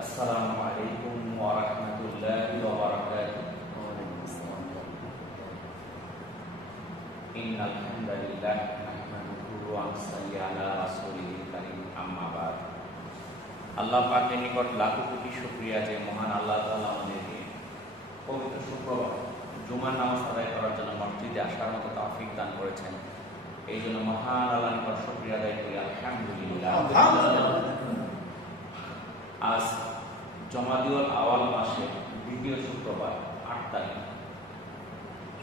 আসসালামু আলাইকুম ওয়া রাহমাতুল্লাহি ওয়া বারাকাতুহু। ইন্নাল হামদালিল্লাহ নাহমাদুহু ওয়া নুসাল্লি আলা রাসূলিল কারীম, আম্মা বাদ। আল্লাহ পাকের নিকট লাখো কোটি শুকরিয়া যে মহান আল্লাহ তাআলা আমাদেরকে পবিত্র শুক্রবার জুমার নামাজ আদায় করার জন্য মসজিদে আসার মতো তৌফিক দান করেছেন। এই জন্য মহান আল্লাহর নিকট শুকরিয়া আদায় করি, আলহামদুলিল্লাহ। আজ জমাদিউল আওয়াল মাসের দ্বিতীয় শুক্রবার, ৮ তারিখ।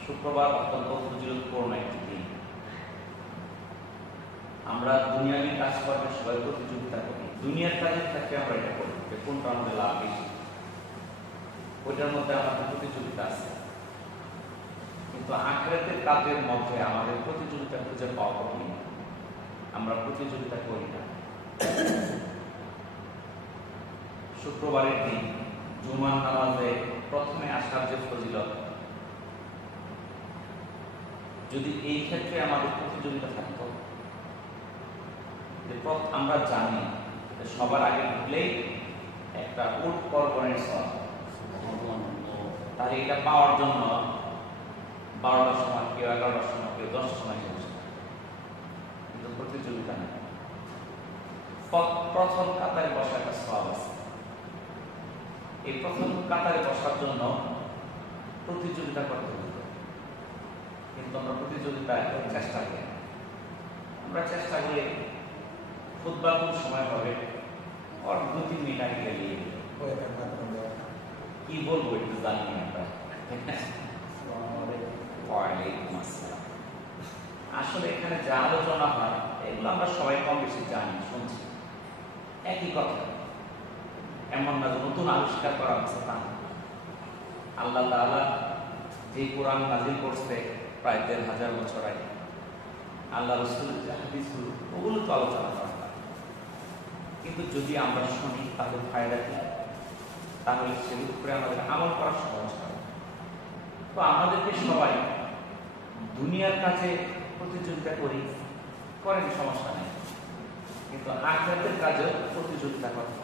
শুক্রবার অত্যন্ত ফজিলতপূর্ণ একটি দিন। আমরা দুনিয়াবি কাজকর্মের সবাই প্রতিযোগিতা করি, দুনিয়ার কাজের ক্ষেত্রে আমরা এটা করি যে কোনটা আমাদের লাভ বেশি, ওইটার মধ্যে আমাদের প্রতিযোগিতা আছে। কিন্তু আখিরাতের কাজের মধ্যে আমাদের প্রতিযোগিতা খুঁজে পাওয়া কঠিন, আমরা প্রতিযোগিতা করি না। শুক্রবারের দিন জুমার নামাজে প্রথমে আসার যে ফজিলত, যদি এই ক্ষেত্রে আমাদের প্রতিযোগিতা থাকত, আমরা জানি সবার আগে ঢুকলেই একটা উট পর্বণের সব, তাহলে এটা পাওয়ার জন্য 12টার সময়, কেউ 11টার সময়, কেউ 10টার সময় বসে, কিন্তু প্রতিযোগিতা নেই। প্রথম কাতারে বসা একটা সওয়াব আছে। এই প্রথম কাতারে বসার জন্য প্রতিযোগিতা করতে হবে, কিন্তু আমরা প্রতিযোগিতায় চেষ্টা করি। আমরা চেষ্টা করি খুতবা কোন সময় হবে, আর 2-3 মিনিট আগে গেলে কি বলবো একটু জানি আমরা। ওয়ালাইকুম আসসালাম। আসলে এখানে যা আলোচনা হয় এগুলো আমরা সবাই কম বেশি জানি, শুনছি, একই কথা। এমন না যে নতুন আবিষ্কার করা হচ্ছে তা। আল্লাহ তাআলা যে কোরআন নাযিল করছে প্রায় ১,৫০০ বছর আগে, আল্লাহ রাসূলের যে হাদিসগুলো, ওগুলো তো আলোচনা করা হয়। কিন্তু যদি আমরা শুনি তাহলে ফায়দা কি? তাহলে সেগুলোর উপরে আমাদের আমল করা সহজ হবে। তো আমাদেরকে সবাই দুনিয়ার কাজে প্রতিযোগিতা করেন, সমস্যা নেই, কিন্তু আখিরাতের কাজেও প্রতিযোগিতা করতে হবে।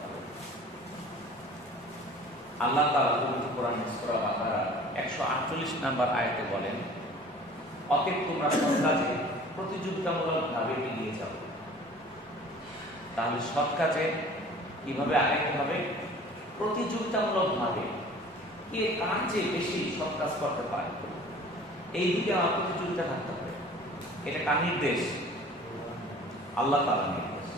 আল্লাহ তাআলা পবিত্র কোরআনে সূরা বাকারা ১৪৮ নম্বর আয়াতে বলেন, অতএব তোমরা সৎ কাজে প্রতিযোগিতামূলকভাবে এগিয়ে যাও। তাহলে সৎ কাজে কিভাবে আগাতে হবে? প্রতিযোগিতামূলকভাবে। কে কার চেয়ে বেশি সৎ কাজ করতে পারে, এই দিকে আমার প্রতিযোগিতা থাকতে হবে। এটা কার নির্দেশ? আল্লাহ তাআলার নির্দেশ।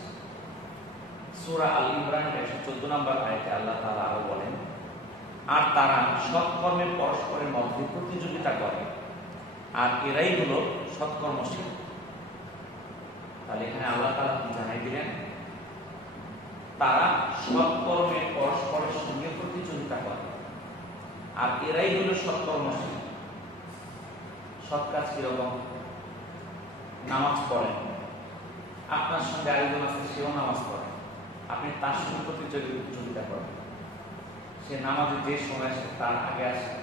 সূরা আল ইমরানের ১১৪ নম্বর আয়াতে আল্লাহ তাআলা আরো বলেন, আর তারা সৎকর্মে পরস্পরের মধ্যে প্রতিযোগিতা করে, আর এরাই হলো সৎকর্মশীল। তাহলে এখানে আল্লাহ তাআলা কি জানাই দিলেন? তারা সৎকর্মে পরস্পরের সঙ্গে প্রতিযোগিতা করে, আর এরাই হলো সৎকর্মশীল। সৎ কাজ কিরকম? নামাজ পড়েন, আপনার সঙ্গে আরেকজন আছে, সেও নামাজ পড়ে, আপনি তার সঙ্গে প্রতিযোগিতা করেন। সে নামাজে যে সময় আসে তার আগে আসে,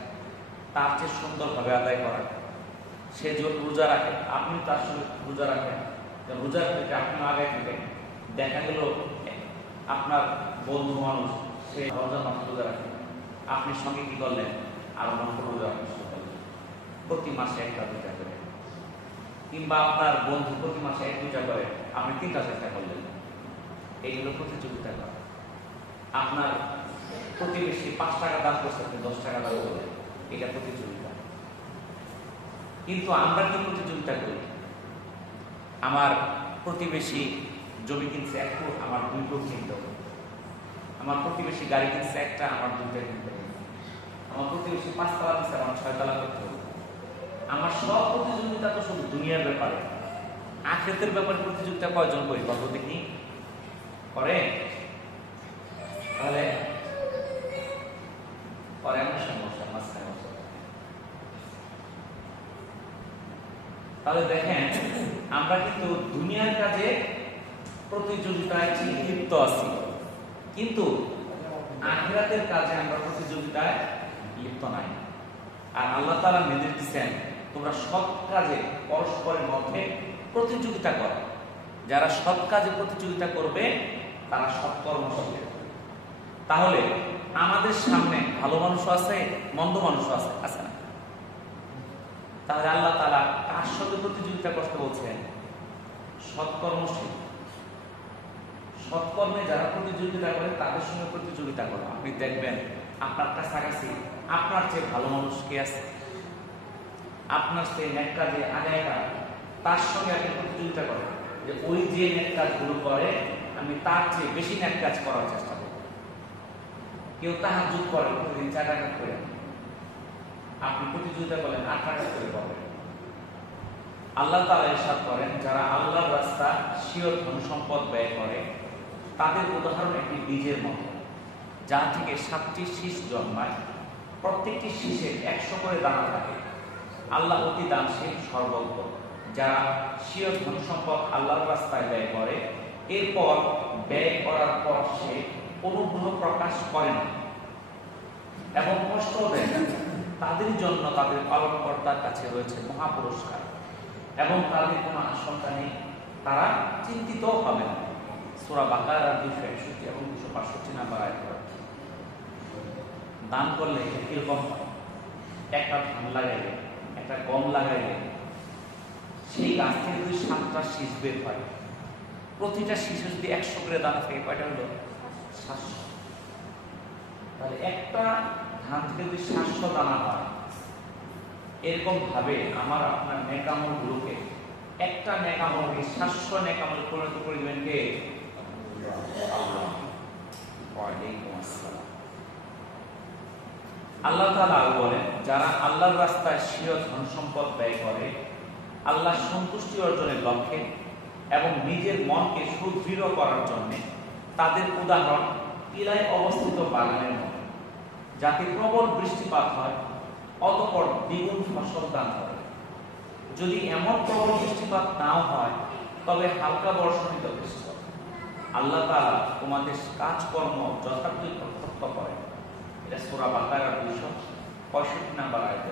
তার চেয়ে সুন্দরভাবে আদায় করা। সে যখন রোজা রাখে, আপনি তার সঙ্গে রোজা রাখেন, রোজার থেকে আপনিও আগে থাকেন। দেখা গেল আপনার বন্ধু মানুষ, সে রমজান মাসে রোজা রাখেন, আপনি সঙ্গে কি করলেন? আরো রোজা রাখা শুরু করলেন, প্রতি মাসে 1টা-2টা করে। কিংবা আপনার বন্ধু প্রতি মাসে 1-2টা করে, আপনি 3টা-4টা করলেন। এইগুলো প্রতিযোগিতা করা। আপনার প্রতিবেশী 5 টাকা দান করছে, আপনি 10 টাকা দান করলেন, এটা প্রতিযোগিতা। কিন্তু আমরা কি প্রতিযোগিতা করি? আমার প্রতিবেশী জমি কিনছে 1 ফুট, আমার 2 ফুট কিনতে হবে। আমার প্রতিবেশী গাড়ি কিনছে 1টা, আমার 2টা কিনতে হবে। আমার প্রতিবেশী 5 তালা দিচ্ছে, আমার 6 তালা করতে হবে। আমার সব প্রতিযোগিতা তো শুধু দুনিয়ার ব্যাপারে। আখিরাতের ব্যাপারে প্রতিযোগিতা কয়জন করি? কত দেখি করে? তাহলে পরে এমন সমস্যা মাঝখানে বসে। তাহলে দেখেন, আমরা কিন্তু দুনিয়ার কাজে প্রতিযোগিতায় লিপ্ত আছি, কিন্তু আখিরাতের কাজে আমরা প্রতিযোগিতায় লিপ্ত নাই। আর আল্লাহ তাআলা নির্দেশ দিচ্ছেন, তোমরা সৎ কাজে পরস্পরের মধ্যে প্রতিযোগিতা করো। যারা সৎ কাজে প্রতিযোগিতা করবে তারা সৎকর্মশীল। তাহলে আমাদের সামনে ভালো মানুষ আছে, মন্দ মানুষ আছে, আছে না? তাহলে আল্লাহ তাআলা কার সাথে প্রতিযোগিতা করতে বলছেন? সৎকর্মশীল, সৎকর্মে যারা প্রতিযোগিতা করে তাদের সঙ্গে প্রতিযোগিতা করো। আপনি দেখবেন আপনার কাছাকাছি আপনার চেয়ে ভালো মানুষ কে আছে, আপনার সেই নেক কাজে আগায়টা, তার সঙ্গে আপনি প্রতিযোগিতা করেন যে ওই যে নেক কাজগুলো করে আমি তার চেয়ে বেশি নেক কাজ করার চেষ্টা করব। কেউ তাহাজ্জুদ করে প্রতিদিন 4 রাকাত করে, আপনি প্রতিযোগিতা করেন 8 রাকাত করে করবেন। আল্লাহ তাআলা ইরশাদ করেন যারা আল্লাহর রাস্তা স্বীয় ধন সম্পদ ব্যয় করে তাদের উদাহরণ একটি বীজের মতো, যা থেকে 7টি শীষ জন্মায়, প্রত্যেকটি শীষে 100 করে দানা থাকে। আল্লাহ অতি দানশীল, সর্বজ্ঞ। যারা স্বীয় ধন সম্পদ আল্লাহর রাস্তায় ব্যয় করে, এরপর ব্যয় করার পর সে অনুগ্রহ প্রকাশ করে না এবং কষ্ট দেয় না, তাদের জন্য তাদের পালনকর্তার কাছে রয়েছে মহা পুরস্কার এবং তাদের কোনো আশঙ্কা নেই, তারা চিন্তিত হবে না। সূরা বাকারা 261 এবং 265 নম্বর আয়াত। দান করলে কিরকম হয়? একটা ধান লাগাইলে, একটা গম লাগাইলে সেই গাছ থেকে যদি 7টা শীষ বের হয়, প্রতিটা শীষে যদি 100 করে দানা থাকে, কয়টা হলো? 700। তাহলে একটা ধান থেকে যদি 700 দানা হয়, এরকম ভাবে আমার আপনার নেকামল গুলোকে, একটা নেকামলকে 700 নেকামলে পরিণত করে দিবেন কে? আল্লাহ তাআলা বলেন যারা আল্লাহর রাস্তায় স্বীয় ধন সম্পদ ব্যয় করে আল্লাহ সন্তুষ্টি অর্জনের লক্ষ্যে এবং নিজের মনকে সুদৃঢ় করার জন্য, তাদের উদাহরণ টিলায় অবস্থিত বাগানের মতো, যাতে প্রবল বৃষ্টিপাত হয় অতঃপর দ্বিগুণ ফসল দান করে। যদি এমন প্রবল বৃষ্টিপাত নাও হয় তবে হালকা বর্ষণই যথেষ্ট। আল্লাহ তাআলা তোমাদের কাজকর্ম যথার্থই প্রত্যক্ষ করেন। এটা সূরা বাকারা 265 নম্বর আয়াতে।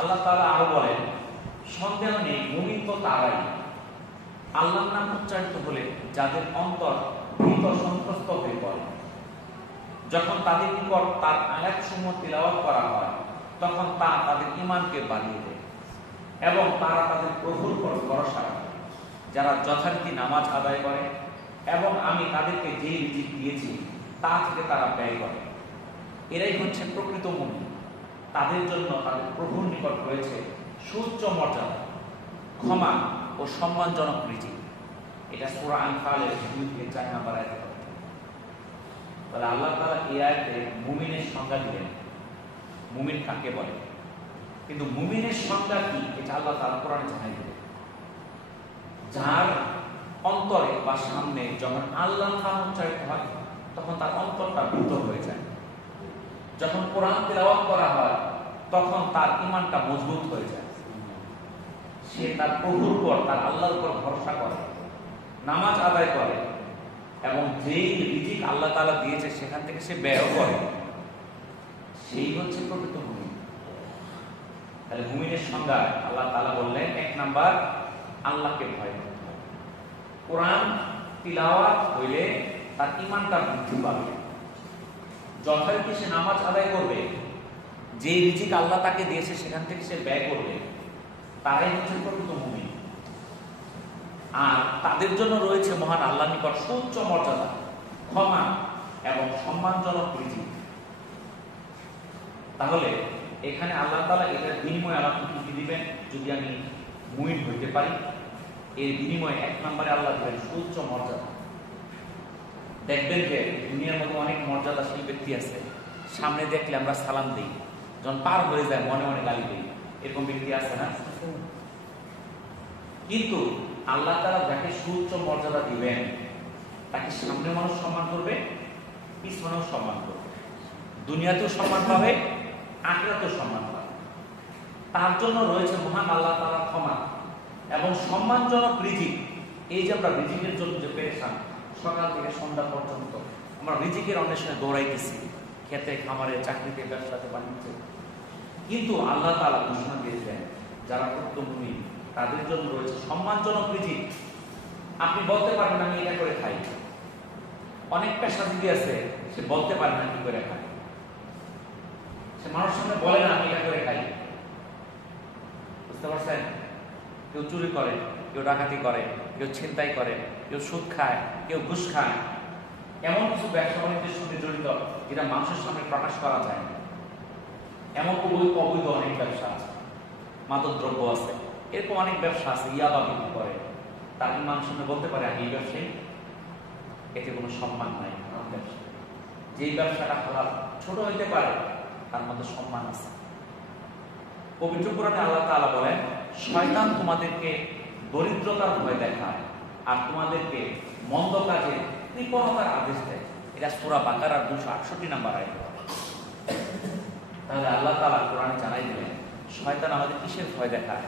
আল্লাহ তাআলা আরো বলেন সন্দেহ নেই মুমিন তো তারাই আল্লাহর নাম উচ্চারিত হলে যাদের অন্তর ভীত সন্ত্রস্ত হয়ে পড়ে। যখন তাদের নিকট তার আয়াতসমূহ তিলাওয়াত করা হয় তখন তা তাদের ঈমানকে বাড়িয়ে দেয় এবং তারা তাদের প্রভুর উপর ভরসা রাখে। যারা যথারীতি নামাজ আদায় করে এবং আমি তাদেরকে যে রিজিক দিয়েছি তা থেকে তারা ব্যয় করে, এরাই হচ্ছে প্রকৃত মুমিন। তাদের জন্য তাদের প্রভুর নিকট রয়েছে সুউচ্চ মর্যাদা, ক্ষমা ও সম্মানজনক রিজিক। এটা সূরা আনফালের 2-4 নম্বর আয়াতে। তাহলে আল্লাহ তাআলা এই আয়াতে মুমিনের সংজ্ঞা দিলেন, মুমিন কাকে বলে। কিন্তু মুমিনের সংজ্ঞা কি এটা আল্লাহ তাআলা কোরআনে জানাই দিলেন। যার অন্তরে বা সামনে যখন আল্লাহর নাম উচ্চারিত হয় তখন তার অন্তরটা ভীত হয়ে যায়। যখন কোরআন তেলাওয়াত করা হয় তখন তার ঈমানটা মজবুত হয়ে যায়। সে তার প্রভুর উপর, তার আল্লাহর উপর ভরসা করে, নামাজ আদায় করে এবং যেই রিজিক আল্লাহ তাআলা দিয়েছে সেখান থেকে সে ব্যয় করে। সেই হচ্ছে প্রকৃত মুমিন। তাহলে মুমিনের সংজ্ঞা আল্লাহ তাআলা বললেন 1 নাম্বার আল্লাহকে ভয় করতে হবে। কোরআন তিলাওয়াত হইলে তার ঈমানটা বৃদ্ধি পাবে। যথারীতি সে নামাজ আদায় করবে, যে রিজিক আল্লাহ তাকে দিয়েছে সেখান থেকে সে ব্যয় করবে, তারাই হচ্ছে প্রকৃত মুমিন। আর তাদের জন্য রয়েছে মহান আল্লাহর নিকট সুউচ্চ মর্যাদা, ক্ষমা এবং সম্মানজনক রিজিক। তাহলে এখানে আল্লাহ তাআলা এটার বিনিময়ে আমাকে কি দিবেন? যদি আমি মুমিন হইতে পারি, এর বিনিময়ে 1 নম্বরে আল্লাহ দিবেন সুউচ্চ মর্যাদা। দেখবেন যে দুনিয়ার মধ্যে অনেক মর্যাদাশীল ব্যক্তি আছে, সামনে দেখলে আমরা সালাম দিই, যখন পার হয়ে যায় মনে মনে গালি দিই, এরকম ব্যক্তি আছে না? কিন্তু আল্লাহ তাআলা যাকে সুউচ্চ মর্যাদা দিবেন তাকে সামনে মানুষ সম্মান করবে, পিছনেও সম্মান করবে, দুনিয়াতেও সম্মান পাবে, আখিরাতেও সম্মান পাবে। তার জন্য রয়েছে মহান আল্লাহ তাআলার ক্ষমা এবং সম্মানজনক রিজিক। এই যে আমরা রিজিকের জন্য যে পেরেশান, সকাল থেকে সন্ধ্যা পর্যন্ত আমরা রিজিকের অন্বেষণে দৌড়াইতেছি, খেতে, খামারে, চাকরিতে, ব্যবসাতে, বাণিজ্যে, কিন্তু আল্লাহ তাআলা ঘোষণা দিয়েছেন যারা প্রকৃত মুমিন তাদের জন্য রয়েছে সম্মানজনক রিজিক। আপনি বলতে পারবেন আমি এটা করে খাই, অনেক পেশাজীবী আছে, সে বলতে পারে না কি করে খায়, সে মানুষের সামনে বলে না আমি এটা করে খাই। বুঝতে পারছেন? কেউ চুরি করে, কেউ ডাকাতি করে, কেউ ছিনতাই করে, কেউ সুদ খায়, কেউ ঘুষ খায়। এমন কিছু ব্যবসা বাণিজ্যের সঙ্গে জড়িত যেটা মানুষের সামনে প্রকাশ করা যায় না। এমন অবৈধ অনেক ব্যবসা আছে, মাদক দ্রব্য আছে, এরকম অনেক ব্যবসা আছে। ইয়াবা বিক্রি করে, তাকে মানুষের সামনে বলতে পারে আমি এই ব্যবসায়ী, এতে কোনো সম্মান নাই। ব্যবসা যেই ব্যবসাটা হালাল, ছোট হইতে পারে, তার মধ্যে সম্মান আছে। পবিত্র কোরআনে আল্লাহ তাআলা বলেন, শয়তান তোমাদেরকে দরিদ্রতার ভয় দেখায় আর তোমাদেরকে মন্দ কাজে কৃপণতার আদেশ দেয়। এটা সূরা বাকারার 268 নম্বর আয়াত। তাহলে আল্লাহ তাআলা কোরআনে জানাই দিলেন শয়তান আমাদের কিসের ভয় দেখায়?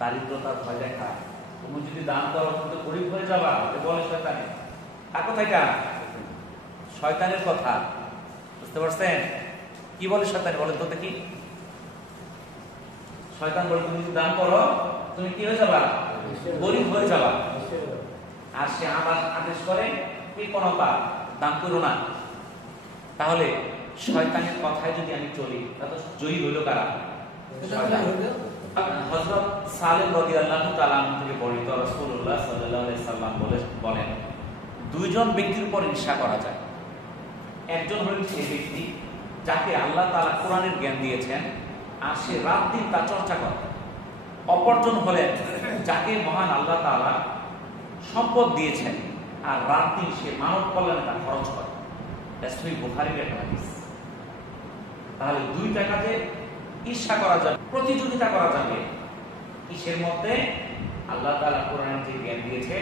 দারিদ্রতার ভয় দেখায়। তুমি যদি দান করো তুমি তো গরিব হয়ে যাবা, এটা বলে শয়তানে। কার কথা এটা? শয়তানের কথা। বুঝতে পারছেন? কি বলে শয়তান? বলেন তো দেখি। শয়তান বলে তুমি যদি দান করো তুমি কি হয়ে যাবা? গরিব হয়ে যাবা। আর সে আবার আদেশ করে কৃপণতা, দান করো না। তাহলে শয়তানের কথায় যদি আমি চলি তাহলে জয়ী হইল কারা? হযরত সালেম রাদিয়াল্লাহু তাআলা আনহু থেকে বর্ণিত, রাসূলুল্লাহ সাল্লাল্লাহু আলাইহি সাল্লাম বলেন, দুইজন ব্যক্তির উপর ঈর্ষা করা যায়। একজন হলেন সেই ব্যক্তি যাকে আল্লাহ তাআলা কোরআনের জ্ঞান দিয়েছেন আর সে রাত দিন তা চর্চা করে। অপরজন হলেন যাকে মহান আল্লাহ তাআলা সম্পদ দিয়েছেন আর রাত দিন সে মানব কল্যাণে তা খরচ করে। সহিহ বুখারীর একটা হাদিস। তাহলে দুইটা কাজে ঈর্ষা করা যাবে, প্রতিযোগিতা করা যাবে। কিসের মধ্যে? আল্লাহ তাআলা কোরআনের যে জ্ঞান দিয়েছে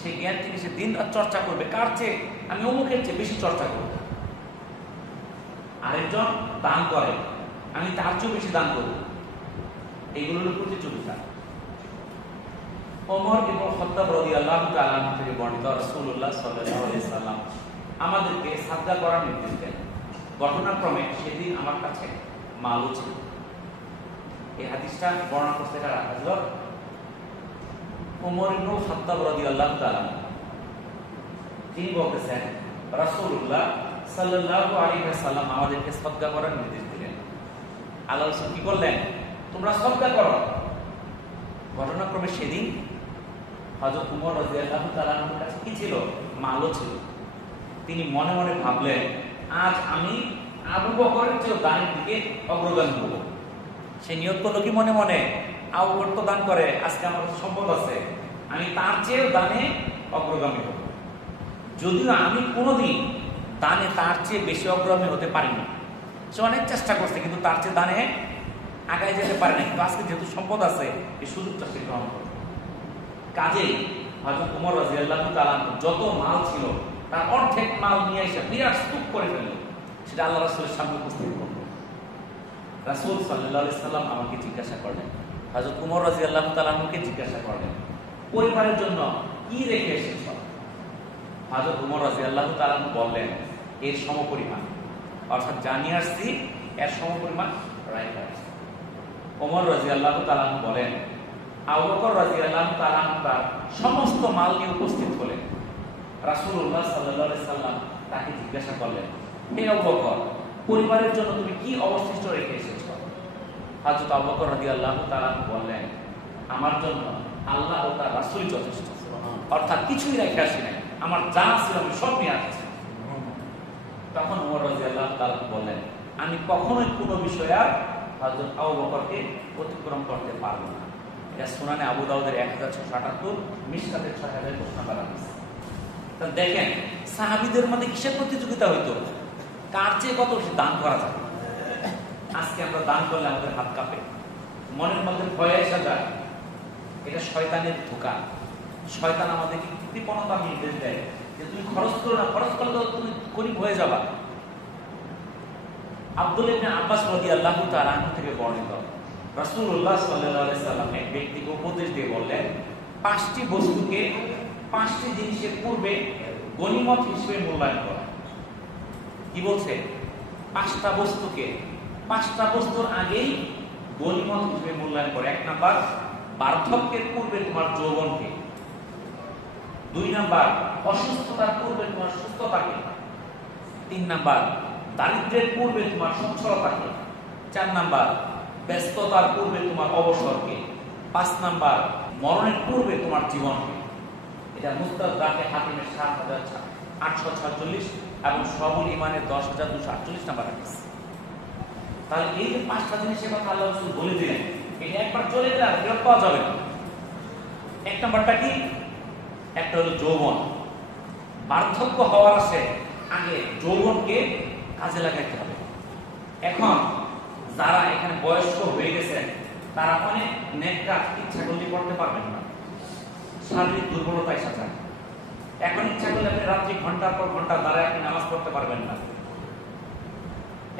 সেই জ্ঞান থেকে সে দিন রাত চর্চা করবে। কার চেয়ে? আমি অমুকের চেয়ে বেশি চর্চা করব। আরেকজন দান করে, আমি তার চেয়ে বেশি দান করব। এইগুলোর প্রতিযোগিতা। ওমর ইবনে খাত্তাব রাদিয়াল্লাহু তাআলা থেকে বর্ণিত, রাসূলুল্লাহ সাল্লাল্লাহু আলাইহি সাল্লাম আমাদেরকে সাদকা করার নির্দেশ দেন। ঘটনাক্রমে সেদিন আমার কাছে মালও ছিল। এই হাদিসটা বর্ণনা করতে কারা? হযরত ওমর ইবনে খাত্তাব রাদিয়াল্লাহু তাআলা। তিনি বলতেছেন রাসূলুল্লাহ সাল্লাল্লাহু আলাইহি ওয়াসাল্লাম আমাদেরকে সাদকা করার নির্দেশ দিলেন। আল্লাহ রাসূল কি করলেন? তোমরা সাদকা করো। ঘটনাক্রমে সেদিন হযরত ওমর রাদিয়াল্লাহু তাআলার কাছে কি ছিল? মালও ছিল। তিনি মনে মনে ভাবলেন আজ আমি আবু বকরের চেয়ে দানের দিকে অগ্রগামী হব। সে নিয়ত করলো কি মনে মনে, আবু বকর তো দান করে, আজকে আমার সম্পদ আছে, আমি তার চেয়েও দানে অগ্রগামী হব। যদিও আমি কোনোদিন দানে তার চেয়ে বেশি অগ্রগামী হতে পারিনি। সে অনেক চেষ্টা করছে কিন্তু তার চেয়ে দানে আগায় যেতে পারে না। কিন্তু আজকে যেহেতু সম্পদ আছে এই সুযোগটা সে গ্রহণ করে। কাজেই হযরত ওমর রাদিয়াল্লাহু তাআলা যত মাল ছিল তার অর্ধেক মাল নিয়ে এসে বিরাট স্তূপ করে ফেলল। সেটা আল্লাহ রাসূলের সামনে উপস্থিত করল। রাসূল সাল্লাল্লাহু আলাইহি সাল্লাম আমাকে জিজ্ঞাসা করলেন, হযরত ওমর রাদিয়াল্লাহু তাআলাকে জিজ্ঞাসা করলেন, পরিবারের জন্য কি রেখে এসেছ? হযরত ওমর রাদিয়াল্লাহু তাআলা বললেন, এর সমপরিমাণ, অর্থাৎ জানি আসছি এর সমপরিমাণ রাইখা আছে। ওমর রাদিয়াল্লাহু তাআলা বলেন, আবু বকর রাদিয়াল্লাহু তাআলা তার সমস্ত মাল নিয়ে উপস্থিত হলেন। রাসূলুল্লাহ সাল্লাল্লাহু আলাইহি সাল্লাম তাকে জিজ্ঞাসা করলেন, হে আবু বকর, পরিবারের জন্য তুমি কি অবশিষ্ট রেখে এসেছ? হযরত আবু বকর রাদিয়াল্লাহু তাআলা বললেন, আমার জন্য আল্লাহ ও তার রাসূলই যথেষ্ট। অর্থাৎ কিছুই রেখে আসি নাই, আমার যা ছিল আমি সব নিয়ে আসছি। তখন ওমর রাদিয়াল্লাহু তাআলা বললেন, আমি কখনোই কোনো বিষয়ে আর হযরত আবু বকরকে অতিক্রম করতে পারবো না। এটা সুনানে আবু দাউদের 1678, মিশকাতের 6000 নাম্বার হাদিস। তাহলে দেখেন সাহাবীদের মধ্যে কিসের প্রতিযোগিতা হইতো? কার চেয়ে কত দান করা যায়। আজকে আমরা দান করলে আমাদের হাত কাঁপে, মনের মধ্যে ভয় এসে যায়। এটা শয়তানের ধোঁকা। শয়তান আমাদেরকে কৃপণতার নির্দেশ দেয় যে তুমি খরচ করো না, খরচ করলে তো তুমি গরিব হয়ে যাবা। আব্দুল্লাহ ইবনে আব্বাস রাদিয়াল্লাহু তাআলা থেকে বর্ণিত, রাসূলুল্লাহ সাল্লাল্লাহু আলাইহি সাল্লাম এক ব্যক্তিকে উপদেশ দিয়ে বললেন, 5টি বস্তুকে 5টি জিনিসের পূর্বে গনিমত হিসেবে মূল্যায়ন করা। কি বলছে? 5টা বস্তুকে 5টা বস্তুর আগেই গনিমত হিসেবে মূল্যায়ন করে। 1 নাম্বার, বার্ধক্যের পূর্বে তোমার যৌবনকে। 2 নাম্বার অসুস্থতার পূর্বে তোমার সুস্থতাকে, 3 নাম্বার দারিদ্র্যের পূর্বে তোমার সচ্ছলতাকে, 4 নাম্বার ব্যস্ততার পূর্বে তোমার অবসরকে, 5 নাম্বার মরণের পূর্বে তোমার জীবনকে। এটা মুস্তাদরাকে হাকিমের 7846 এবং সবুল ইমানের 10248 নাম্বার হাদিস। তাহলে এই যে 5টা জিনিসের কথা আল্লাহ রাসূল বলে দিলেন, এটা একবার চলে গেলে আর ফেরত পাওয়া যাবে না। 1 নাম্বারটা কি? একটা হলো যৌবন। বার্ধক্য হওয়ার আসে আগে যৌবনকে কাজে লাগাইতে হবে। এখন যারা এখানে বয়স্ক হয়ে গেছেন তারা অনেক নেক কাজ ইচ্ছা করলে করতে পারবেন না, শারীরিক দুর্বলতা এসে যায়। এখন ইচ্ছা করলে আপনি রাত্রি ঘন্টার পর ঘন্টা দাঁড়ায় আপনি নামাজ পড়তে পারবেন না।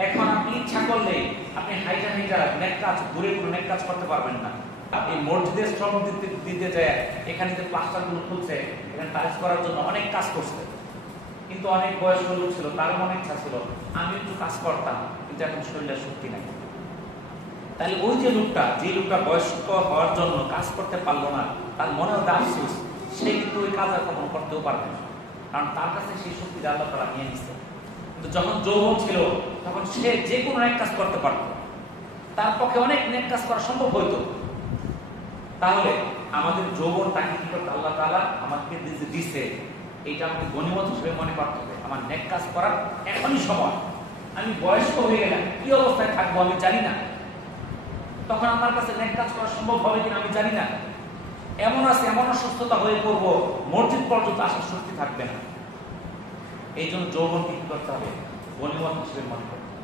এখন আপনি ইচ্ছা করলে আপনি হাইটা নেক কাজ, দূরে কোনো নেক কাজ করতে পারবেন না। আপনি মসজিদের শ্রম দিতে যায়, এখানে যে প্লাস্টার গুলো খুলছে, এখানে টাইলস করার জন্য অনেক কাজ করছে, কিন্তু অনেক বয়স্ক লোক ছিল, তার মনে ইচ্ছা ছিল আমি একটু কাজ করতাম, কিন্তু এখন শরীরের শক্তি নাই। তাহলে ওই যে লোকটা বয়স্ক হওয়ার জন্য কাজ করতে পারলো না, তার মনে হতে আফসোস, সে কিন্তু ওই কাজ আর কখনো করতেও পারবে না, কারণ তার কাছে সেই শক্তি আল্লাহ তাআলা নিয়ে নিচ্ছে। কিন্তু যখন যৌবন ছিল তখন সে যে কোনো এক কাজ করতে পারত, তার পক্ষে অনেক নেক কাজ করা সম্ভব হইতো। তাহলে আমাদের যৌবনটাকে কি করতে আল্লাহ তাআলা আমাকে দিচ্ছে, এইটা আমাকে গনিমত হিসেবে মনে করতে হবে। আমার নেক কাজ করার এখনই সময়। আমি বয়স্ক হয়ে গেলাম, কি অবস্থায় থাকবো আমি জানি না, তখন আমার কাছে নেক কাজ করা সম্ভব হবে কিনা আমি জানি না। এমন অসুস্থতা হয়ে পড়বো, মসজিদ পর্যন্ত আসার শক্তি থাকবে না। এই জন্য যৌবনকে কি করতে হবে? গনিমত হিসেবে মনে করতে হবে।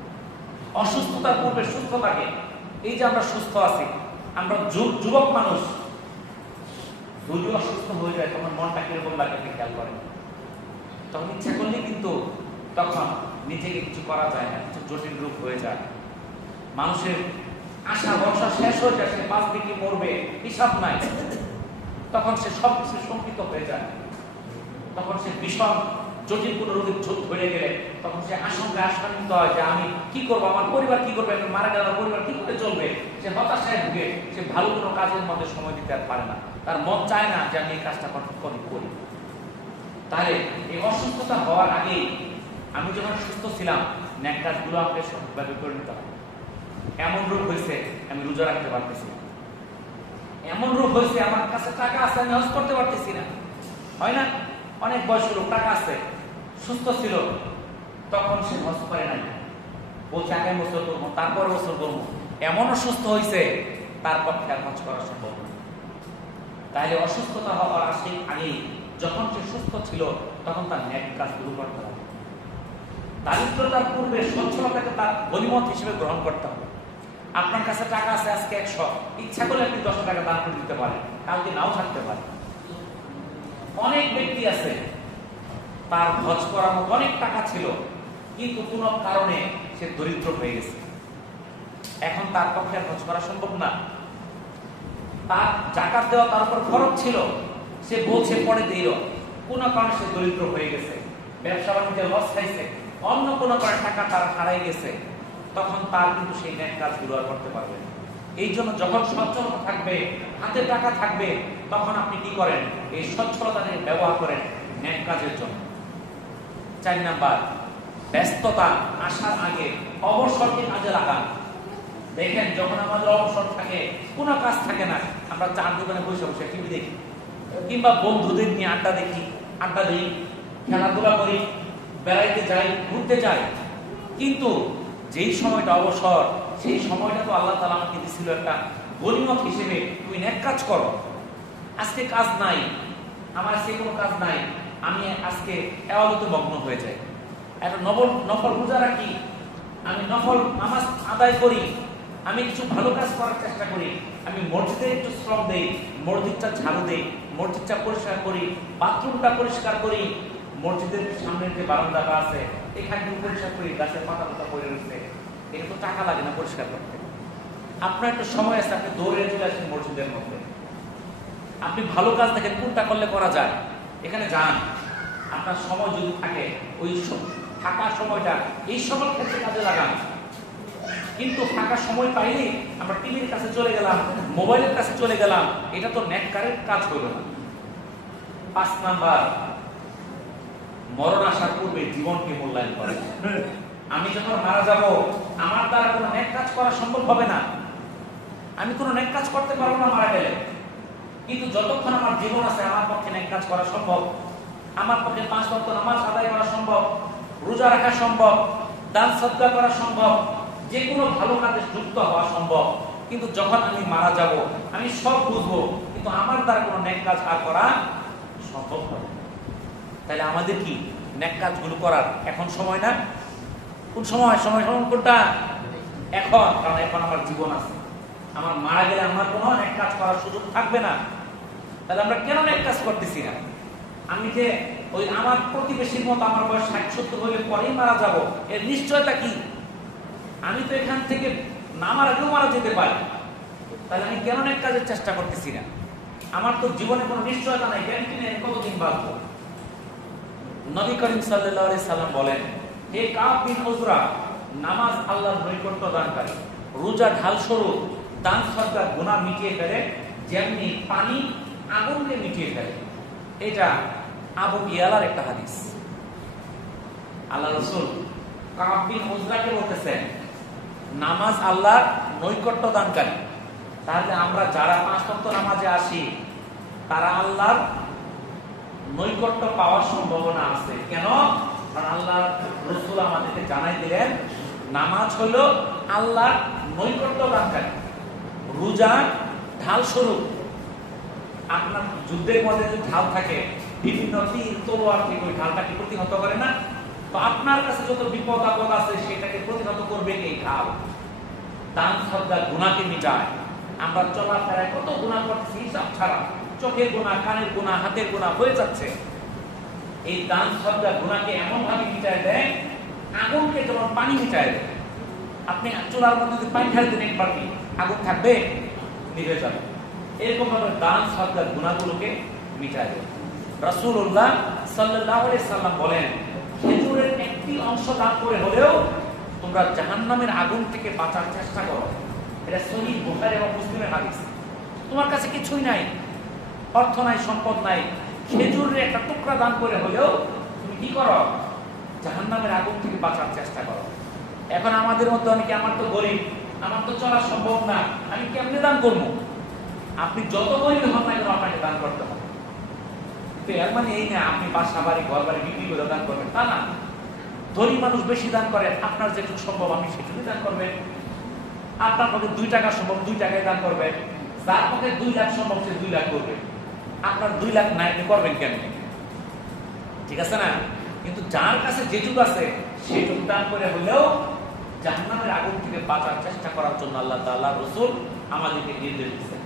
অসুস্থতার পূর্বে সুস্থতাকে, এই যে আমরা সুস্থ আছি, আমরা যুবক মানুষ, যদি অসুস্থ হয়ে যায় তখন মনটা কিরকম লাগে খেয়াল করেন। তখন ইচ্ছা করলে কিন্তু তখন নিজেকে কিছু করা যায় না, কিছু জটিল রূপ হয়ে যায়। মানুষের আশা ভরসা শেষ হয়ে যায়, সে 5 দিকে মরবে হিসাব নাই, তখন সে সব কিছু শঙ্কিত হয়ে যায়। তখন সে ভীষণ জটিল কোনো রোগের ধরে গেলে তখন সে আশঙ্কিত হয় যে আমি কি করবো, আমার পরিবার কি করবে, আমি মারা গেলে আমার পরিবার কি করে চলবে। সে হতাশায় ভুগে, সে ভালো কোনো কাজের মধ্যে সময় দিতে আর পারে না, তার মন চায় না যে আমি এই কাজটা করি। তাহলে এই অসুস্থতা হওয়ার আগে আমি যখন সুস্থ ছিলাম, নেক কাজগুলো আমাকে সঠিকভাবে করে নিতে হবে। এমন রোগ হয়েছে আমি রোজা রাখতে পারতেছি না, এমন রোগ হয়েছে আমার কাছে টাকা আছে আমি হজ করতে পারতেছি না, হয় না? অনেক বয়স্ক লোক টাকা আছে, সুস্থ ছিল, তখন সে হজ করে নাই, বলছে আগামী বছর করবো, তারপর বছর করবো। এমন অসুস্থ হয়েছে তার পক্ষে আর হজ করা সম্ভব না। তাহলে অসুস্থতা হওয়ার আগেই যখন সে সুস্থ ছিল তখন তার নেক কাজগুলো করতে হবে। দারিদ্রতার পূর্বে সচ্ছলতাকে তার গনিমত হিসেবে গ্রহণ করতে হবে। আপনার কাছে টাকা আছে আজকে 100, ইচ্ছা করলে আপনি 10 টাকা দান করে দিতে পারেন, কালকে নাও থাকতে পারে। অনেক ব্যক্তি আছে তার হজ করার মতো অনেক টাকা ছিল, কিন্তু কোন কারণে সে দরিদ্র হয়ে গেছে, এখন তার পক্ষে হজ করা সম্ভব না। তার যাকাত দেওয়া তার উপর খরচ ছিল, সে বলছে পরে দিল, কোন কারণে সে দরিদ্র হয়ে গেছে, ব্যবসা বাণিজ্যে লস খাইছে, অন্য কোনো কারণে টাকা তার হারাই গেছে, তখন তার কিন্তু সেই নেক কাজগুলো আর করতে পারবে না। এই জন্য যখন সচ্ছলতা থাকবে, হাতে টাকা থাকবে, তখন আপনি কি করেন? এই সচ্ছলতাকে ব্যবহার করেন নেক কাজের জন্য। 4 নাম্বার, ব্যস্ততা আসার আগে অবসরকে কাজে লাগান। দেখেন যখন আমাদের অবসর থাকে, কোনো কাজ থাকে না, আমরা চার দোকানে বসে বসে টিভি দেখি, কিংবা বন্ধুদের নিয়ে আড্ডা দিই, খেলাধুলা করি, বেড়াইতে যাই, ঘুরতে যাই। কিন্তু যেই সময়টা অবসর, সেই সময়টা তো আল্লাহ তাআলা আমাকে দিয়েছিল একটা গনিমত হিসেবে, তুমি নেক কাজ করো। আজকে কাজ নাই, আমার আজকে কোনো কাজ নাই, আমি আজকে ইবাদতে মগ্ন হয়ে যাই, একটা নফল রোজা রাখি, আমি নফল নামাজ আদায় করি, আমি কিছু ভালো কাজ করার চেষ্টা করি, আমি মসজিদে একটু শ্রম দেই, মসজিদটা ঝাড়ু দেই, মসজিদটা পরিষ্কার করি, বাথরুমটা পরিষ্কার করি, মসজিদের সামনের যে বারান্দাটা আছে এখানে পরিষ্কার করি, গাছের পাতা পড়ে রয়েছে, এটা তো টাকা লাগে না পরিষ্কার করতে। আপনার একটু সময় আছে, আপনি দৌড়ে চলে আসেন মসজিদের মধ্যে, আপনি ভালো কাজ দেখেন কোনটা করলে করা যায়, এখানে যান। আপনার সময় যদি থাকে, ওই ফাঁকা সময়টা এই সকল ক্ষেত্রে কাজে লাগান। কিন্তু ফাঁকা সময় পাইলে আমরা টিভির কাছে চলে গেলাম, মোবাইলের কাছে চলে গেলাম, এটা তো নেককারের কাজ হলো না। 5 নাম্বার, মরণ আসার পূর্বে জীবনকে মূল্যায়ন করে। আমি যখন মারা যাব আমার দ্বারা কোনো নেক কাজ করা সম্ভব হবে না, আমি কোনো নেক কাজ করতে পারবো না মারা গেলে। কিন্তু যতক্ষণ আমার জীবন আছে আমার পক্ষে নেক কাজ করা সম্ভব, আমার পক্ষে 5 ওয়াক্ত নামাজ আদায় করা সম্ভব, রোজা রাখা সম্ভব, দান সদকা করা সম্ভব, যে কোনো ভালো কাজে যুক্ত হওয়া সম্ভব। কিন্তু যখন আমি মারা যাব আমি সব বুঝবো, কিন্তু আমার দ্বারা কোনো নেক কাজ আর করা সম্ভব হবে। তাহলে আমাদের কি নেক কাজগুলো করার এখন সময় না? কোন সময়? সময় কোনটা? এখন। কারণ এখন আমার জীবন আছে, আমার মারা গেলে আমার কোনো নেক কাজ করার সুযোগ থাকবে না। তাহলে আমরা কেন নেক কাজ করতেছি না? আমি যে ওই আমার প্রতিবেশীর মতো আমার বয়স 60-70 হলে পরেই মারা যাব, এর নিশ্চয়তা কি? আমি তো এখান থেকে নামার আগেও মারা যেতে পারি। তাহলে আমি কেন নেক কাজের চেষ্টা করতেছি না? আমার তো জীবনে কোনো নিশ্চয়তা নাই, গ্যারান্টি নেই কতদিন বাঁচবো। নবী করিম সাল্লাল্লাহু আলাইহি সাল্লাম বলেন, হে কাব বিন উজরা, নামাজ আল্লাহর নৈকট্য দানকারী, রোজা ঢাল স্বরূপ, দান সদকা গুনাহ মিটিয়ে ফেলে যেমনি পানি আগুনকে মিটিয়ে ফেলে। এটা আবু ইয়ালার একটা হাদিস। আল্লাহ রাসূল কাব বিন উজরাকে বলতেছেন নামাজ আল্লাহর নৈকট্য দানকারী। তাহলে আমরা যারা 5 ওয়াক্ত নামাজে আসি তারা আল্লাহর নৈকট্য পাওয়ার সম্ভাবনা আছে। কেন? কারণ আল্লাহর রাসূল আমাদেরকে জানাই দিলেন নামাজ হলো আল্লাহর নৈকট্য দানকারী, রোজা ঢাল স্বরূপ। আপনার যুদ্ধের মধ্যে যদি ঢাল থাকে, বিভিন্ন তীর তলোয়ার থেকে ওই ঢালটাকে প্রতিহত করে না? তো আপনার কাছে যত বিপদ আপদ আছে সেটাকে প্রতিহত করবে এই ঢাল। দান সদকা গুনাহকে মিটায়। আমরা চলাফেরায় কত গুনাহ করতেছি হিসাব ছাড়া, চোখের গুনাহ, কানের গুনাহ, হাতের গুনাহ হয়ে যাচ্ছে। এই দান সদকা গুনাহকে এমন ভাবে মিটায় দেয়, আগুনকে যেমন পানি মিটায় দেয়। আপনি চুলার মধ্যে যদি পানি ঢাল দেন একবার কি আগুন থাকবে? নিভে যাবে। এরকম ভাবে দান সদকা গুনাহগুলোকে মিটায় দেয়। রাসূলুল্লাহ সাল্লাল্লাহু আলাইহি সাল্লাম বলেন, খেজুরের একটি অংশ দান করে হলেও তোমরা জাহান্নামের আগুন থেকে বাঁচার চেষ্টা করো। এটা সহিহ বুখারী এবং মুসলিমের হাদিস। তোমার কাছে কিছুই নাই, অর্থ নাই, সম্পদ নাই, খেজুরের একটা টুকরা দান করে হলেও তুমি কি করো? জাহান্নামের আগুন থেকে বাঁচার চেষ্টা করো। এখন আমাদের মধ্যে অনেকে, আমার তো গরিব, আমার তো চলা সম্ভব না, আমি কেমনে দান করবো? আপনি যত গরিব হন না কেন আপনাকে দান করতে হবে। তো এর মানে এই না আপনি বাসা বাড়ি ঘর বাড়ি বিক্রি করে দান করবেন, তা না। ধনী মানুষ বেশি দান করেন, আপনার যেটুকু সম্ভব আপনি সেটুকু দান করবেন। আপনার পক্ষে 2 টাকা সম্ভব 2 টাকায় দান করবেন। যার পক্ষে 2 লাখ সম্ভব সে 2 লাখ করবে। আপনার 2 লাখ নাই, আপনি করবেন কেন? ঠিক আছে না? কিন্তু যার কাছে যেটুকু আছে সেটুকু দান করে হলেও জাহান্নামের আগুন থেকে বাঁচার চেষ্টা করার জন্য আল্লাহ তাআলা রাসূল আমাদেরকে নির্দেশ দিয়েছেন।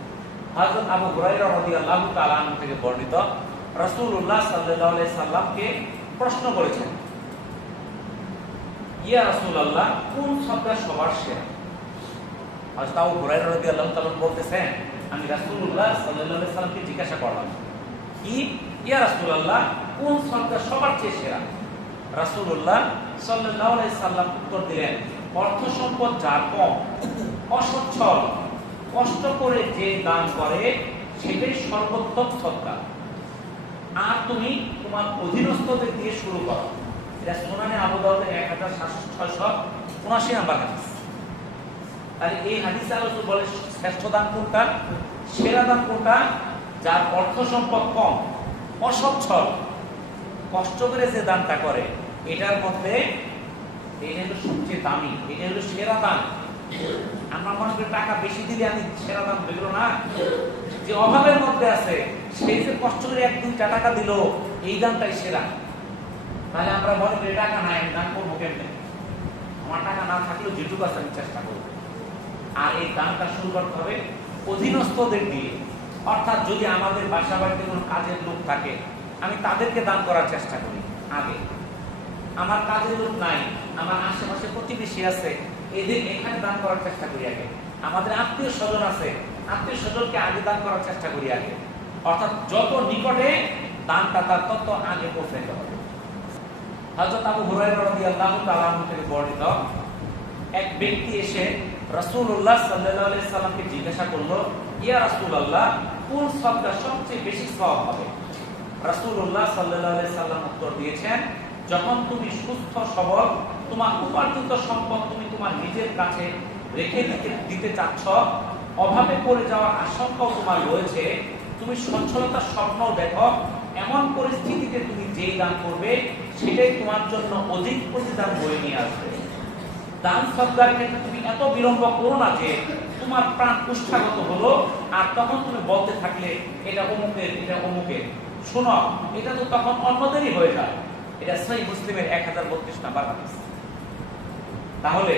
হযরত আবু হুরায়রা রাদিয়াল্লাহু তাআলা আনহু থেকে বর্ণিত, রাসূলুল্লাহ সাল্লাল্লাহু আলাইহি সাল্লামকে প্রশ্ন করেছেন, ইয়া রাসূলুল্লাহ, কোন সদকা সবার সেরা? হযরত আবু হুরায়রা রাদিয়াল্লাহু তাআলা বলতেছেন, আমি রাসূলুল্লাহ সাল্লাল্লাহু আলাইহি সাল্লামকে জিজ্ঞাসা করলাম, কি ইয়া রাসূলুল্লাহ, কোন সদকা সবার চেয়ে সেরা? রাসূলুল্লাহ সাল্লাল্লাহু আলাইহি সাল্লাম উত্তর দিলেন, অর্থ সম্পদ যার কম, অসচ্ছল, কষ্ট করে যে দান করে সেটাই সর্বোত্তম সদকা। আর তুমি তোমার অধীনস্থদের দিয়ে শুরু করো। এটা সুনানে আবু দাউদের 1679 নাম্বার হাদিস। তাহলে এই হাদিসে আলোচনা বলে শ্রেষ্ঠ দান কোনটা, সেরা দান কোনটা? যার অর্থ সম্পদ কম, অসচ্ছল, কষ্ট করে যে দানটা করে, এটার মধ্যে এটা হলো সবচেয়ে দামি, এটা হলো সেরা দান। আমরা মনে করি টাকা বেশি দিলে আমি সেরা দান হইল না। যে অভাবের মধ্যে আছে সেই যে কষ্ট করে 1-2 টাকা দিল, এই দানটাই সেরা। তাহলে আমরা মনে করি টাকা নাই, আমি দান করবো কেমনে? আমার টাকা না থাকলেও যেটুকু আছে আমি চেষ্টা করবো। আর এই দানটা শুরু করতে হবে অধীনস্থদের দিয়ে। অর্থাৎ যদি আমাদের বাসা বাড়িতে কোনো কাজের লোক থাকে, আমি তাদেরকে দান করার চেষ্টা করি আগে। আমার কাজের লোক নাই, আমার আশেপাশে প্রতিবেশী আছে, এদের এখানে দান করার চেষ্টা করি আগে। আমাদের আত্মীয় স্বজন আছে, আত্মীয় স্বজনকে আগে দান করার চেষ্টা করি আগে। অর্থাৎ যত নিকটে দানটা তার তত আগে পৌঁছাইতে হবে। হযরত আবু হুরায়রা রাদিয়াল্লাহু তাআলা আনহু থেকে বর্ণিত, এক ব্যক্তি এসে রাসূলুল্লাহ সাল্লাল্লাহু আলাইহি সাল্লামকে জিজ্ঞাসা করলো, ইয়া রাসূলুল্লাহ, কোন সদকা সবচেয়ে বেশি সওয়াব হবে? রাসূলুল্লাহ সাল্লাল্লাহু আলাইহি সাল্লাম উত্তর দিয়েছেন, যখন তুমি সুস্থ সবল তোমার উপার্জিত সম্পদ তুমি তোমার নিজের কাছে রেখে দিতে চাচ্ছ, অভাবে পড়ে যাওয়ার আশঙ্কাও তোমার রয়েছে, তুমি সচ্ছলতার স্বপ্ন দেখো, এমন পরিস্থিতিতে তুমি যেই দান করবে সেটাই তোমার জন্য অধিক প্রতিদান বয়ে নিয়ে আসবে। দান সদকার ক্ষেত্রে তুমি এত বিলম্ব করো না যে তোমার প্রাণ কুষ্ঠাগত হলো আর তখন তুমি বলতে থাকলে এটা অমুকের, এটা অমুকের। শোনো, এটা তো তখন অন্যদেরই হয়ে যায়। এটা সহিহ মুসলিমের 1032 নম্বর হাদিস। তাহলে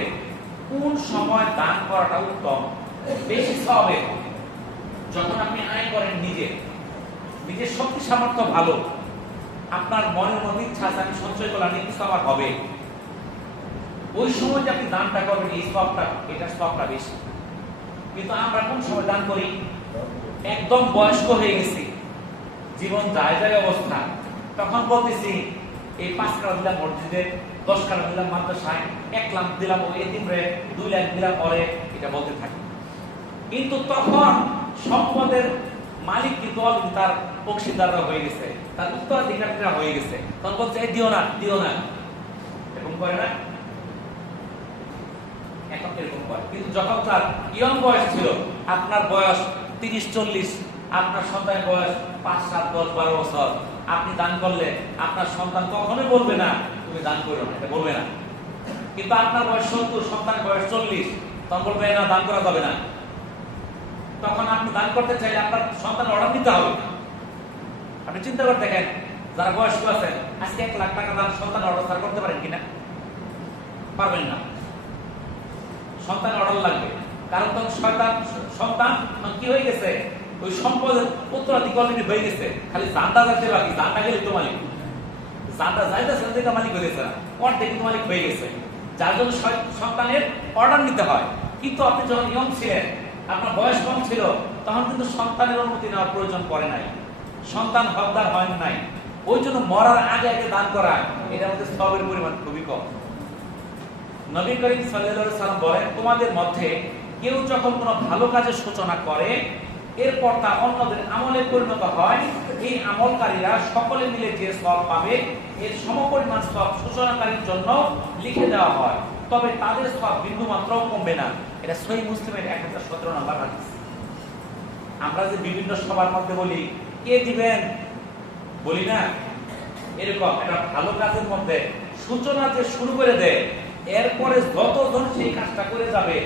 কোন সময় দান করাটা উত্তম? বেশি সওয়াবের যখন আপনি আয় করেন, নিজের শক্তি সামর্থ্য ভালো, আপনার মনের মধ্যে ইচ্ছা আছে আমি সঞ্চয় করলাম কিছু আমার হবে, ওই সময় যে আপনি দানটা করবেন এই সওয়াবটা, এটা সওয়াবটা বেশি। কিন্তু আমরা কোন সময় দান করি? একদম বয়স্ক হয়ে গেছি, জীবন যায় যায় অবস্থা, তখন বলতেছি এই 5 টাকা দিলাম মসজিদে, 10 টাকা দিলাম মাদ্রাসায়, 1 লাখ দিলাম ওই এতিমরে, 2 লাখ দিলাম পরে, এটা বলতে থাকি। কিন্তু তখন সম্পদের মালিক কিন্তু তার অংশীদাররা হয়ে গেছে, তার উত্তরাধিকারীরা হয়ে গেছে, তখন বলছে দিও না, দিও না, এরকম করে না? এখন এরকম করে। কিন্তু যখন তার ইয়ং বয়স ছিল, আপনার বয়স 30-40, আপনার সন্তানের বয়স 5, 7, 10, 12 বছর, আপনি দান করলে আপনার সন্তান কখনোই বলবে না তুমি দান করো না, এটা বলবে না। কিন্তু আপনার বয়স 70, সন্তানের বয়স 40, তখন বলবে না দান করা যাবে না। তখন আপনি দান করতে চাইলে আপনার সন্তানের অর্ডার নিতে হবে। আপনি চিন্তা করে দেখেন, যারা বয়স্ক আছেন, আজকে 1 লাখ টাকা দান সন্তানের অর্ডার করতে পারেন কিনা? পারবেন না। সন্তানের অর্ডার লাগবে, কারণ তখন সন্তান কি হয়ে গেছে, ওই সম্পদের উত্তরাধিকার হয়ে গেছে, খালি জানটা যাচ্ছে বাকি, জানটা গেলে তো মালিক, জানটা যাইতেছে না মালিক হয়ে গেছে না, অর্ধেক কিন্তু মালিক হয়ে গেছে, যার জন্য সন্তানের অর্ডার নিতে হয়। কিন্তু আপনি যখন ইয়ং ছিলেন, আপনার বয়স কম ছিল, তখন কিন্তু সন্তানের অনুমতি নেওয়ার প্রয়োজন পড়ে নাই, সন্তান হকদার হয় নাই। ওই জন্য মরার আগে আগে দান করা, এটার মধ্যে সবের পরিমাণ খুবই কম। নবী করিম সাল্লাল্লাহু আলাইহি সাল্লাম বলেন, তোমাদের মধ্যে কেউ যখন কোনো ভালো কাজের সূচনা করে, এরপর তা অন্যদের আমলে পরিণত হয়, এই আমলকারীরা সকলে মিলে যে সওয়াব পাবে এর সমপরিমাণ সওয়াব সূচনাকারীর জন্য লিখে দেওয়া হয়, তবে তাদের সওয়াব বিন্দু মাত্রও কমবে না। এটা সহিহ মুসলিমের 1017 নম্বর হাদিস। আমরা যে বিভিন্ন সবার মধ্যে বলি কে দিবেন, বলি না? এরকম একটা ভালো কাজের মধ্যে সূচনা যে শুরু করে দেয়, এরপরে যতজন সেই কাজটা করে যাবে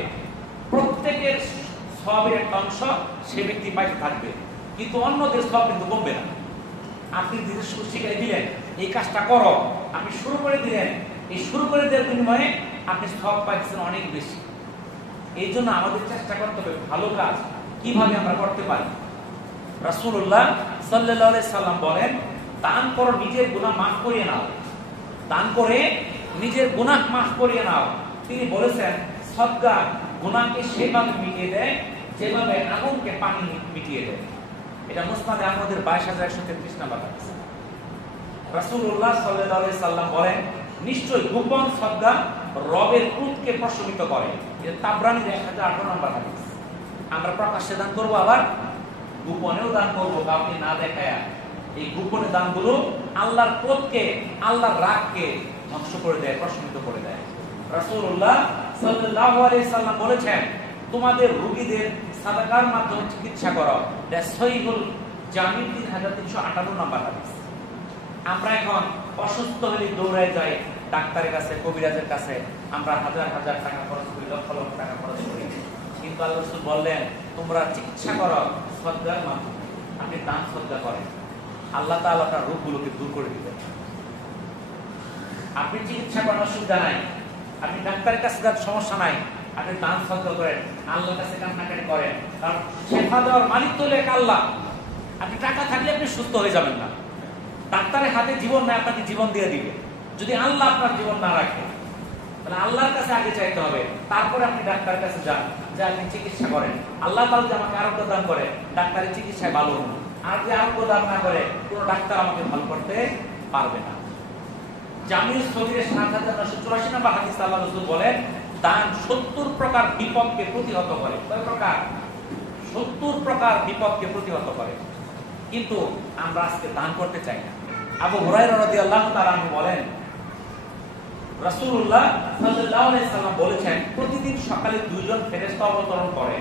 প্রত্যেকের সওয়াবের একটা অংশ সে ব্যক্তি পাইতে থাকবে, কিন্তু অন্যদের সওয়াব কিন্তু কমবে না। আপনি নিজে শিখিয়ে দিলেন এই কাজটা করো, আপনি শুরু করে দিলেন, এই শুরু করে দেওয়ার বিনিময়ে আপনি সওয়াব পাইছেন অনেক বেশি। এই জন্য আমাদের চেষ্টা করতে হবে ভালো কাজ কিভাবে আমরা করতে পারি। রাসূলুল্লাহ সাল্লাল্লাহু আলাইহি সাল্লাম বলেন, দান করো নিজের গুনাহ মাফ করিয়ে নাও, দান করে নিজের গুনাহ মাফ করিয়ে নাও। তিনি বলেছেন, সদকা গুনাহকে সেভাবে মিটিয়ে দেয় যেভাবে আগুনকে পানি মিটিয়ে দেয়। এটা মুসনাদে আহমদের 22133 নম্বর হাদিস। রাসূলুল্লাহ সাল্লাল্লাহু আলাইহি সাল্লাম বলেন, নিশ্চয় গোপন সদকা রবের ক্রোধকে প্রশমিত করে। এটা তাবরানীর 1018 নম্বর হাদিস। আমরা প্রকাশ্যে দান করব, আবার গোপনেও দান করব, কাউকে না দেখায়া। এই গোপনে দানগুলো আল্লাহর ক্রোধকে, আল্লাহর রাগকে ধ্বংস করে দেয়, প্রশমিত করে দেয়। রাসূলুল্লাহ সাল্লাল্লাহু আলাইহি সাল্লাম বলেছেন, তোমাদের রোগীদের সাদাকার মাধ্যমে চিকিৎসা করো। এটা সহিহুল জামি 3358 নম্বর হাদিস। আমরা এখন অসুস্থ হলে দৌড়ায় যাই ডাক্তারের কাছে, কবিরাজের কাছে, আমরা হাজার হাজার টাকা খরচ করি, লক্ষ লক্ষ টাকা খরচ করি। কিন্তু আল্লাহ রাসূল বললেন, তোমরা চিকিৎসা করো সদকার মাধ্যমে। আপনি দান সদকা করেন, আল্লাহ তাআলা আপনার রোগগুলোকে দূর করে দিবেন। আপনি চিকিৎসা করার অসুবিধা নাই, আপনি ডাক্তারের কাছে যাওয়ার সমস্যা নাই, আপনি দান সদকা করেন, আল্লাহর কাছে কান্নাকাটি করেন, কারণ শেফা দেওয়ার মালিক তো এক আল্লাহ। আপনি টাকা থাকলে আপনি সুস্থ হয়ে যাবেন না, ডাক্তারের হাতে জীবন নাই, আপনাকে জীবন দিয়ে দিবে। যদি আল্লাহ আপনার জীবন না রাখে, তাহলে আল্লাহর কাছে আগে চাইতে হবে, তারপরে আপনি ডাক্তারের কাছে যান, যে আপনি চিকিৎসা করেন। আল্লাহ তাআলা যদি আমাকে আরোগ্য দান করে, ডাক্তারের চিকিৎসায় ভালো হবো, আর যদি আরোগ্য দান না করে, কোনো ডাক্তার আমাকে ভালো করতে পারবে না। জামিউস সগীরের 7984 নম্বর হাদিসে আল্লাহ রাসূল বলেন, দান 70 প্রকার বিপদকে প্রতিহত করে। কয় প্রকার? 70 প্রকার বিপদকে প্রতিহত করে। কিন্তু আমরা আজকে দান করতে চাই না। আবু হুরায়রা রাদিয়াল্লাহু তাআলা আনহু বলেন, রাসূলুল্লাহ সাল্লাল্লাহু আলাইহি সাল্লাম বলেছেন, প্রতিদিন সকালে দুইজন ফেরেশতা অবতরণ করে,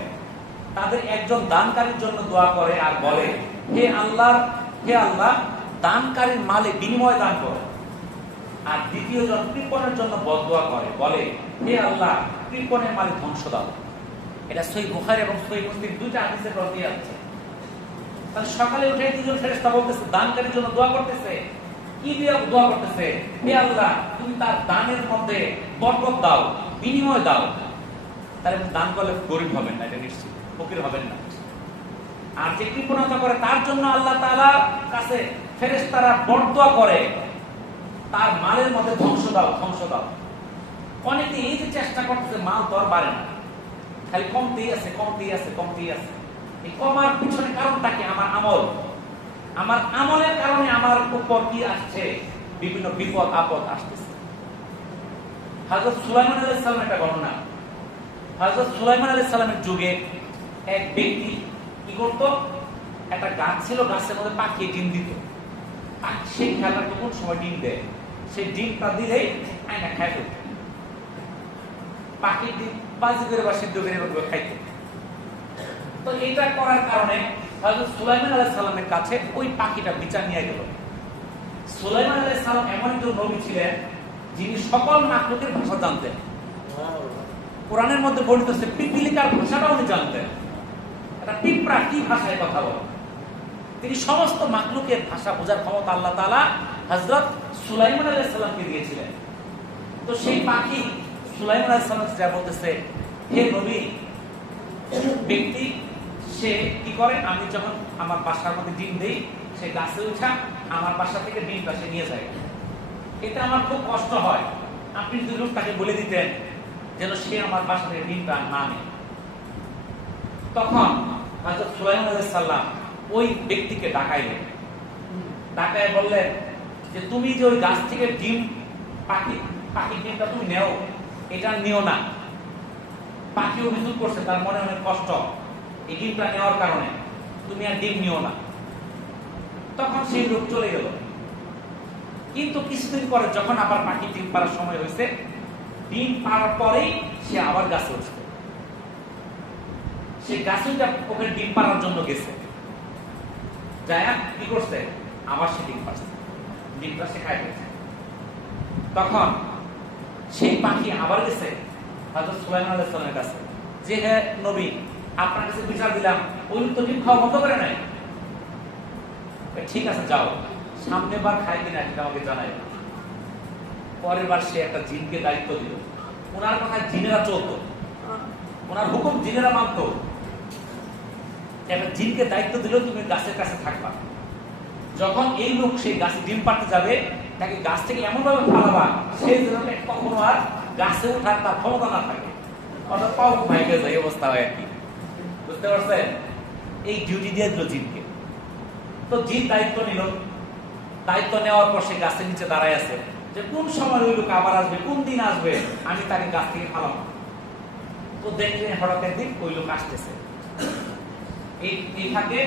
তাদের একজন দানকারীর জন্য দোয়া করে আর বলে, হে আল্লাহ দানকারীর মালে বিনিময় দান করো। আর দ্বিতীয় জন কৃপণের জন্য বদদোয়া করে, বলে, হে আল্লাহ কৃপণের মালে ধ্বংস দাও। এটা সহিহ বুখারী এবং সহিহ মুসলিম দুইটা হাদিসে বর্ণিত আছে। তাহলে সকালে উঠে দুজন ফেরেশতা বলতেছে, দানকারীর জন্য দোয়া করতেছে, কি দিয়ে দোয়া করতেছে, হে আল্লাহ তুমি তার দানের মধ্যে বরকত দাও, বিনিময় দাও। তাহলে দান করলে গরিব হবেন না, এটা নিশ্চিত, ফকির হবেন না। আর যে কৃপণতা করে তার জন্য আল্লাহ তাআলার কাছে ফেরেশতারা বরদোয়া করে, তার মালের মধ্যে ধ্বংস দাও, ধ্বংস দাও। অনেকে এই যে চেষ্টা করতেছে, মাল তো আর বাড়ে না, খালি কমতেই আছে, কমতেই আছে, কমতেই আছে। এই কমার পিছনে কারণটা কি? আমার আমল। আমার আমলের কারণে আমার উপর কি আসছে? বিভিন্ন বিপদ আপদ আসতেছে। হযরত সুলাইমান আলাইহিস সালাম একটা ঘটনা। হযরত সুলাইমান আলাইহিস সালামের যুগে এক ব্যক্তি কি করত? একটা গাছ ছিল, গাছের মধ্যে পাখি ডিম দিত। সেই খেলা কোন সময় ডিম দেয়, সেই ডিমটা দিলেই আয়না খাই ফেলত। পাখির ডিম বাজি করে বা সিদ্ধ করে খাইত। তো এইটা করার কারণে হযরত সুলাইমান আলাইহিস সালামের কাছে ওই পাখিটা বিচার নিয়ে গেল। সুলাইমান আলাইহিস সালাম এমন একজন নবী ছিলেন যিনি সকল মাখলুকের ভাষা জানতেন। কোরআনের মধ্যে বর্ণিত আছে পিপিলিকার ভাষাটাও উনি জানতেন। একটা পিঁপড়া কি ভাষায় কথা বলে, তিনি সমস্ত মাখলুকের ভাষা বোঝার ক্ষমতা আল্লাহ তাআলা হযরত সুলাইমান আলাইহিস সালামকে দিয়েছিলেন। তো সেই পাখি সুলাইমান আলাইহিস সালাম যা বলতেছে, হে নবী, ব্যক্তি সে কি করে, আমি যখন আমার বাসার মধ্যে ডিম দেই, সে গাছে উঠা আমার বাসা থেকে ডিমটা সে নিয়ে যায়। এটা আমার খুব কষ্ট হয়। আপনি যদি লোকটাকে বলে দিতেন যেন সে আমার বাসা থেকে ডিমটা না নেয়। তখন হযরত সুলাইমান আলাইহিস সালাম ওই ব্যক্তিকে ডাকাইলেন। ডাকায় বললেন যে তুমি যে ওই গাছ থেকে ডিম পাখির ডিমটা তুমি নেও, এটা নিও না। পাখি অভিযোগ করছে, তার মনে অনেক কষ্ট এই ডিমটা নেওয়ার কারণে, তুমি আর ডিম নিও না। তখন সেই লোক চলে গেল। কিন্তু কিছুদিন পরে যখন আবার পাখি ডিম পাড়ার সময় হয়েছে, ডিম পাড়ার পরেই সে আবার গাছে উঠছে। সে গাছে ওকে ডিম পাড়ার জন্য গেছে, যাই কি করছে, আবার সে ডিম পাড়ছে, ডিমটা সে খাই গেছে। তখন সেই পাখি আবার গেছে হযরত সুলাইমান আলাইহিস সালামের কাছে, যে হে নবী, আপনার কাছে বিচার দিলাম, ওই লোক তো ডিম খাওয়া বন্ধ করে নাই। ঠিক আছে, যাও, সামনের বার খাই কিনা এটা আমাকে জানাই। পরের বার সে একটা জিনকে দায়িত্ব দিল। ওনার কথা জিনেরা চলতো, ওনার হুকুম জিনেরা মানত। একটা জিনকে দায়িত্ব দিল, তুমি গাছের কাছে থাকবা। যখন এই লোক সেই গাছে ডিম পাড়তে যাবে, তাকে গাছ থেকে এমন ভাবে ফালাবা সেই জন্য কখনো আর গাছে ওঠার তার ক্ষমতা না থাকে, অর্থাৎ পাও ভাইকে যায় অবস্থা হয় আর কি। বুঝতে পারছেন? এই ডিউটি দিয়ে দিল জিনকে। তো জিন দায়িত্ব নিল। দায়িত্ব নেওয়ার পর সে গাছের নিচে দাঁড়ায় আছে যে কোন সময় ওই লোক আবার আসবে, কোন দিন আসবে, আমি তাকে গাছ থেকে ফালাবো। তো দেখলেন হঠাৎ একদিন ওই লোক আসতেছে, এই থাকে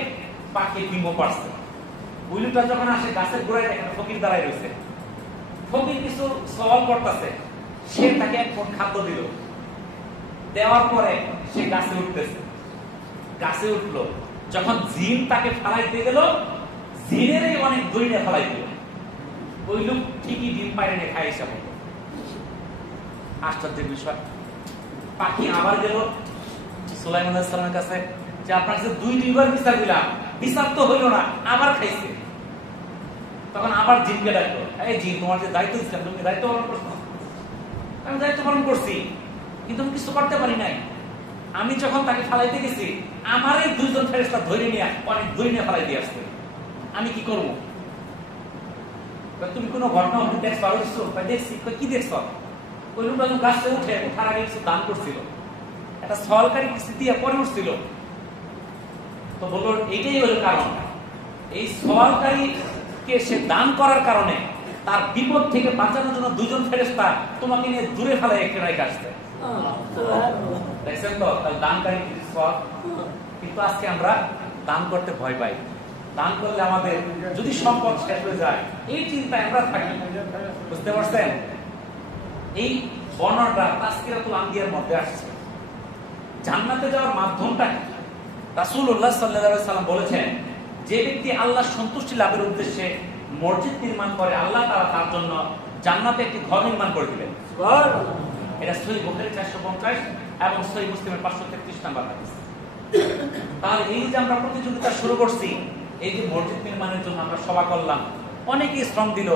পাখির ডিম পারছে। ওই লোকটা যখন আসে, গাছের গোড়ায় দেখেন ফকির দাঁড়ায় রয়েছে। ফকির কিছু সওয়াল করতেছে, সে তাকে এক ফোঁটা খাদ্য দিল। দেওয়ার পরে সে গাছে উঠতেছে। গাছে উঠলো, যখন জিন তাকে ফালাইতে গেল, জিনেরই অনেক দড়িয়ে ফালাই দিল। ওই লোক ঠিকই ডিম পাড়ে নিয়ে খাই হিসাব। আশ্চর্যের বিষয়, পাখি আবার গেল সুলাইমান আলাইহিস সালামের কাছে, যে আপনার কাছে দুইবার বিচার দিলাম, বিচার তো হইল না, আবার খাইছে। তখন আবার জিনকে ডাকলো, এই জিন, তোমার যে দায়িত্ব দিচ্ছিলাম তুমি দায়িত্ব পালন করছো? আমি দায়িত্ব পালন করছি, কিন্তু আমি কিছু করতে পারি নাই। আমি যখন তাকে ফালাইতে গেছি, আমার এই দুইজন ফেরেশতা ধরে নিয়ে অনেক ধরে নিয়ে ফালাই দিয়ে আসছে। আমি কি করব? তুমি কোনো ঘটনা দেখছো? আরো দেখছি। কি দেখছ? ওই লোকটা গাছে উঠে ওঠার আগে কিছু দান করছিল, একটা সরকারি কিস্তি দিয়ে পরে উঠছিল। তো বললো এইটাই হলো কারণ, এই সরকারিকে সে দান করার কারণে তার বিপদ থেকে বাঁচানোর জন্য দুজন ফেরেশতা তোমাকে নিয়ে দূরে ফেলায় একটা রেখে আসছে। দেখছেন তো, তাহলে দানকারী সব। কিন্তু আজকে আমরা দান করতে ভয় পাই। দান করলে আমাদের যদি সম্পদ শেষ হয়ে যায়, এই চিন্তায় আমরা থাকি। বুঝতে পারছেন? এই বর্ণনাটা তাসকিরাতুল আম্বিয়ার মধ্যে আসছে। জান্নাতে যাওয়ার মাধ্যমটা কি? রাসূলুল্লাহ সাল্লাল্লাহু আলাইহি সাল্লাম বলেছেন, যে ব্যক্তি আল্লাহর সন্তুষ্টি লাভের উদ্দেশ্যে মসজিদ নির্মাণ করে, আল্লাহ তাআলা তার জন্য জান্নাতে একটি ঘর নির্মাণ করে দিবেন। সুবহানাল্লাহ। এটা সহিহ বুখারী 450 এবং সহিহ মুসলিমের 533 নম্বর হাদিস। তাহলে এই যে আমরা প্রতিযোগিতা শুরু করছি, এই যে মসজিদ নির্মাণের জন্য আমরা সভা করলাম, অনেকেই শ্রম দিল,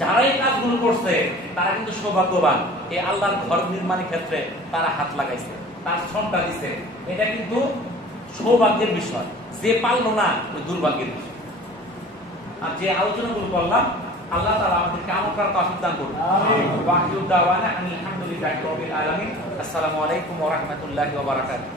যারা এই কাজগুলো করছে তারা কিন্তু সৌভাগ্যবান। এই আল্লাহর ঘর নির্মাণের ক্ষেত্রে তারা হাত লাগাইছে, তার শ্রমটা দিছে, এটা কিন্তু সৌভাগ্যের বিষয়। যে পারলো না ওই দুর্ভাগ্যের বিষয়। আর যে আলোচনাগুলো করলাম, আল্লাহ তাআলা আমাদেরকে আমল করার তৌফিক দান করুন। আমিন। ওয়া আখিরু দাওয়ানা আলহামদুলিল্লাহি রাব্বিল আলামিন। আসসালামু আলাইকুম ওয়া রাহমাতুল্লাহি ওয়া বারাকাতুহু।